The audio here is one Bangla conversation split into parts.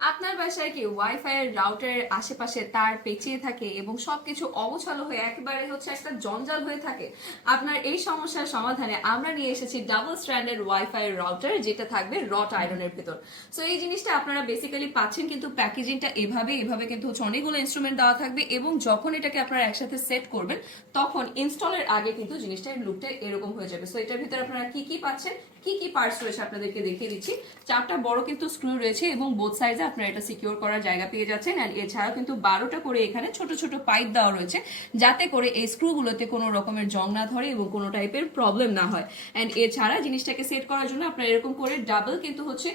আপনার বাসায় কি ওয়াইফাই এর রাউটারের আশেপাশে তার পেঁচিয়ে থাকে এবং সবকিছু অগোছালো হয়ে একেবারে হচ্ছে একটা জঞ্জাল হয়ে থাকে? আপনার এই সমস্যার সমাধানে আমরা নিয়ে এসেছি ডাবল স্ট্র্যান্ডেড ওয়াইফাই রাউটার, যেটা থাকবে রট আয়রনের ভেতর। সো এই জিনিসটা আপনারা বেসিক্যালি পাচ্ছেন, কিন্তু প্যাকেজিংটা এভাবে কিন্তু হচ্ছে অনেকগুলো ইনস্ট্রুমেন্ট দেওয়া থাকবে এবং যখন এটাকে আপনারা একসাথে সেট করবেন তখন ইনস্টলের আগে কিন্তু জিনিসটার লুকটা এরকম হয়ে যাবে। সো এটার ভিতরে আপনারা কি কি পাচ্ছেন, কি কি পার্টস রয়েছে আপনাদেরকে দেখিয়ে দিচ্ছি। চারটা বড় কিন্তু স্ক্রু রয়েছে এবং বোথ সাইডে আপনারা এটা সিকিউর করার জায়গা পেয়ে যাচ্ছেন। এন্ড এছাড়াও কিন্তু 12টা করে এখানে ছোট ছোট পাইপ দেওয়া রয়েছে, যাতে করে এই স্ক্রুগুলোতে কোনো রকমের জং না ধরে এবং কোনো টাইপের প্রবলেম না হয়। এন্ড এছাড়া জিনিসটাকে সেট করার জন্য আপনারা এরকম করে ডাবল কিন্তু হচ্ছে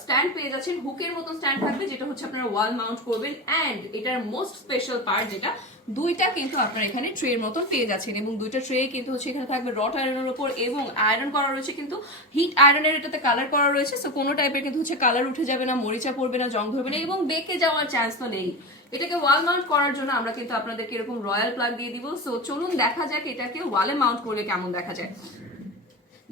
স্ট্যান্ড পেয়ে যাচ্ছেন, হুকের মতো স্ট্যান্ড থাকবে, যেটা হচ্ছে আপনারা ওয়াল মাউন্ট করবেন। এন্ড এটার মোস্ট স্পেশাল পার্ট যেটা, দুইটা কিন্তু আপনারা এখানে ট্রের মতো পেয়ে যাচ্ছেন এবং দুইটা ট্রে কিন্তু হচ্ছে এখানে থাকবে রট আয়রনের উপর এবং আয়রন করা রয়েছে, কিন্তু হিট আয়রনের এটাতে কালার করা রয়েছে। সো কোনো টাইপের কিন্তু হচ্ছে কালার উঠে যাবে না, মরিচা পড়বে না, জং ধরবে না এবং বেঁকে যাওয়ার চান্স তো নেই। এটাকে ওয়াল মাউন্ট করার জন্য আমরা কিন্তু আপনাদেরকে এরকম রয়্যাল প্লাগ দিয়ে দিব। সো চলুন দেখা যাক এটাকে ওয়ালে মাউন্ট করলে কেমন দেখা যায়।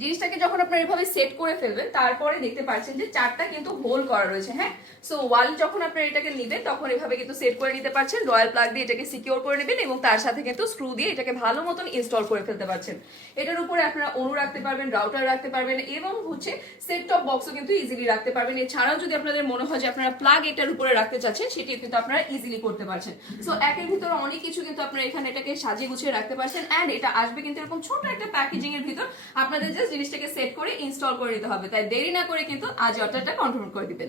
জিনিসটাকে যখন আপনারা এভাবে সেট করে ফেলবেন তারপরে দেখতে পাচ্ছেন যে চারটা কিন্তু হোল করা রয়েছে। হ্যাঁ, সো ওয়াল যখন আপনারা এটাকে নেবেন তখন এভাবে কিন্তু সেট করে নিতে পারছেন, রয়্যাল প্লাগ দিয়ে এটাকে সিকিউর করে নেবেন এবং তার সাথে কিন্তু স্ক্রু দিয়ে এটাকে ভালো মতন ইনস্টল করে ফেলতে পারছেন। এটার উপরে আপনারা অনু রাখতে পারবেন, রাউটার রাখতে পারবেন এবং হচ্ছে সেট টপ বক্সও কিন্তু ইজিলি রাখতে পারবেন। এছাড়াও যদি আপনাদের মনে হয় যে আপনারা প্লাগ এটার উপরে রাখতে চাচ্ছেন, সেটিও কিন্তু আপনারা ইজিলি করতে পারছেন। সো একের ভিতরে অনেক কিছু কিন্তু আপনারা এখানে এটাকে সাজিয়ে গুছিয়ে রাখতে পারছেন। এন্ড এটা আসবে কিন্তু এরকম ছোট একটা প্যাকেজিং এর ভিতর, আপনাদের জাস্ট জিনিসটাকে সেট করে ইনস্টল করে নিতে হবে। তাই দেরি না করে কিন্তু আজ অর্ডারটা কনফার্ম করে দিবেন।